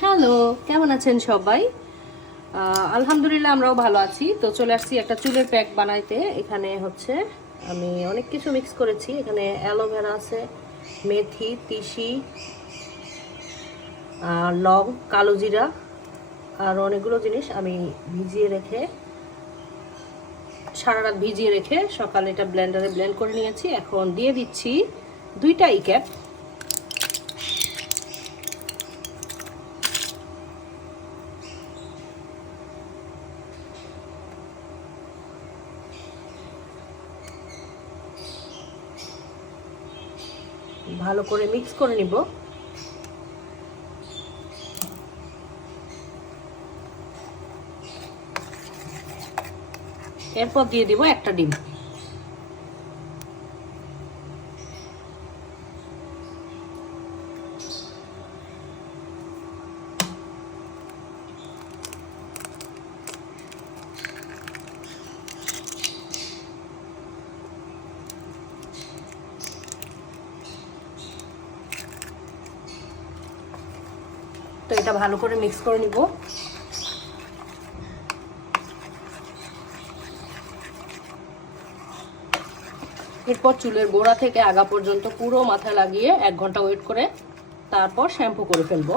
Hello, কেমন আছেন সবাই? আলহামদুলিল্লাহ আমরাও ভালো আছি। তো চলে আসছি একটা চুলের প্যাক বানাইতে। এখানে হচ্ছে আমি অনেক কিছু মিক্স করেছি। এখানে অ্যালোভেরা আছে, মেথি, তিসি, লং, কালো জিরা আর অনেকগুলো জিনিস আমি সারা রাত ভিজিয়ে রেখে সকালে এটা ব্লেন্ডারে ব্লেন্ড করে নিয়েছি। এখন দিয়ে দিচ্ছি 2টা ক্যাপ। ভালো করে মিক্স করে নিব। এরপর দিয়ে দিব একটা ডিম। তো এটা ভালো করে মিক্স করে নিব। এরপর চুলের গোড়া থেকে আগা পর্যন্ত পুরো মাথায় লাগিয়ে 1 ঘন্টা ওয়েট করে তারপর শ্যাম্পু করে ফেলবো।